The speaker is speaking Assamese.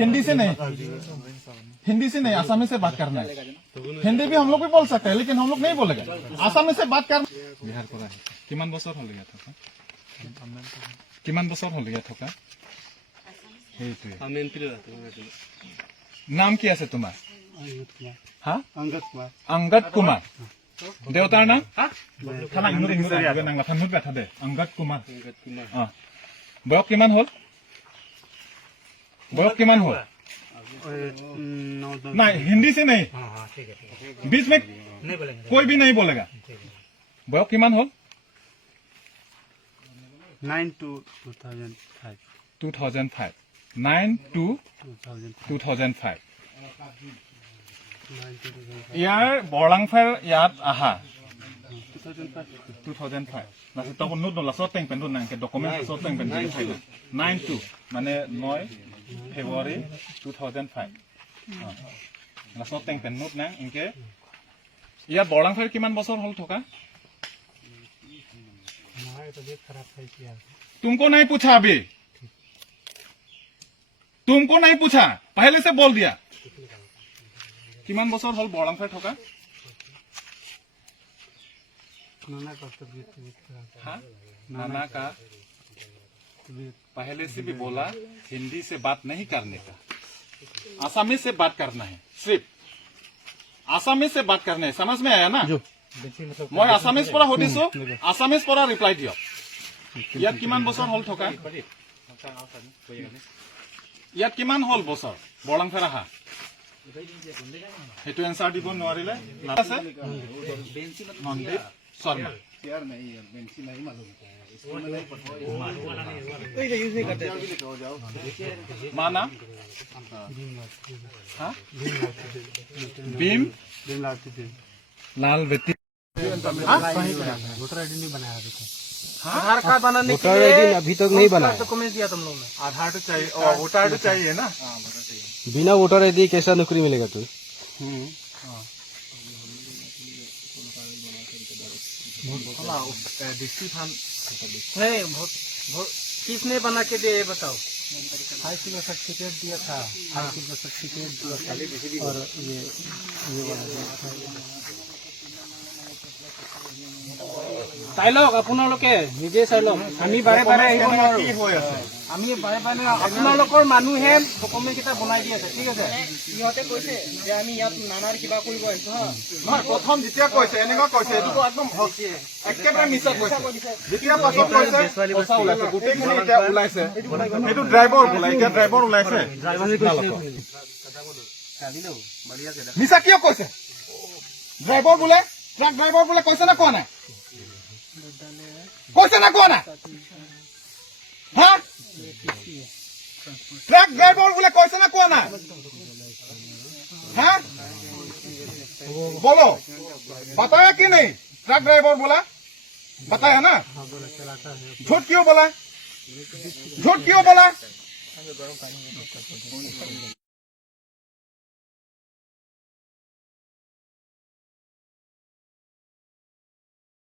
हिंदी से नहीं, हिंदी से नहीं, आसामी से बात करना है। हिंदी भी हम लोग भी बोल सकते हैं, लेकिन हम लोग नहीं बोलेंगे, आसामी से बात करना। बिहार পৰা কিমান বছৰ হ'ল ইয়াত থকা? কিমান বছৰ হ'ল ইয়াত থকা? সেইটোৱে। নাম কি আছে তোমাৰ? হা? অংগদ কুমাৰ। দেউতাৰ নাম? অংগদ কুমাৰ। বয়স কিমান হ'ল? बयस किमान हो? नहीं, हिंदी से नहीं, बीच में कोई भी नहीं बोलेगा। बयस किमान हो? 9 to 2005 2005 9 to 2005 ইয়াৰ বৰলাংফাৰ ইয়াত আহা 2005 নাছে তখন নোট নলা সব টেং পেন নাকে ডকুমেন্ট সব টেং পেন দিয়ে থাইলা 92 মানে 9 ফেব্ৰুৱাৰী 2005 না সব টেং পেন নোট না ইনকে ইয়াত বৰলাংফাৰ কিমান বছৰ হ'ল থকা? तुमको नहीं पूछा अभी, तुमको नहीं पूछा, पहले से बोल दिया। किमान बছৰ হ'ল বৰলাংফাৰ থকা? नाना का पहले से भी बोला, हिंदी से बात नहीं करने का, आसामी से बात करना है, सिर्फ आसामी से बात करना है। समझ में आया ना? मैं आसामीज পৰা সুধিছো, আসামিজ পৰা ৰিপ্লাই দিয়ক। ইয়াত কিমান বছৰ হ'ল থকা? ইয়াত কিমান হ'ল বছৰ বৰলাংফাৰ আহা? সেইটো এনসাৰ দিব নোৱাৰিলে আছে মনদীপ শৰ্মা। माना भीम लाल बेटी वोटर आईडी नहीं बनाया अभी तक। आधार कार्ड बनाने के लिए अभी तक नहीं बनाया। डॉक्यूमेंट दिया तुम लोग ने? आधार तो चाहिए और वोटर तो चाहिए ना। बिना वोटर आईडी कैसा नौकरी मिलेगा तुझे? किसने बना के दिया ये बताओ? हाई स्कूल का सर्टिफिकेट दिया था, हाई स्कूल का सर्टिफिकेट दिया था और ये চাই লওক আপোনালোকে নিজে চাই লওক। আমি বাৰে বাৰে আহিব নোৱাৰো, আমি বাৰে বাৰে আপোনালোকৰ মানুহে ডকুমেণ্ট কেইটা বনাই দি আছে। ঠিক আছে, সিহঁতে কৈছে যে আমি ইয়াত নানাৰ কিবা কৰিব আহিছো। নহয়, প্ৰথম যেতিয়া কৈছে এনেকুৱা কৈছে, এইটো একদম একেবাৰে মিছা কৈছে। যেতিয়া পাছত কৈছে সঁচা ওলাইছে, গোটেইখিনি এতিয়া ওলাইছে। সেইটো ড্ৰাইভাৰ বোলে, এতিয়া ড্ৰাইভাৰ ওলাইছে। মিছা কিয় কৈছে? ড্ৰাইভাৰ বোলে, ট্ৰাক ড্ৰাইভাৰ বোলে কৈছে না কোৱা নাই? কৈছে না কোৱা নাই? হা, ট্ৰাক ড্ৰাইভাৰ বোলে কৈছে না কোৱা নাই? হা, बोलो, बताया कि नहीं? ट्रक ड्राइवर बोला, बताया ना? झूठ क्यों बोला? झूठ क्यों बोला?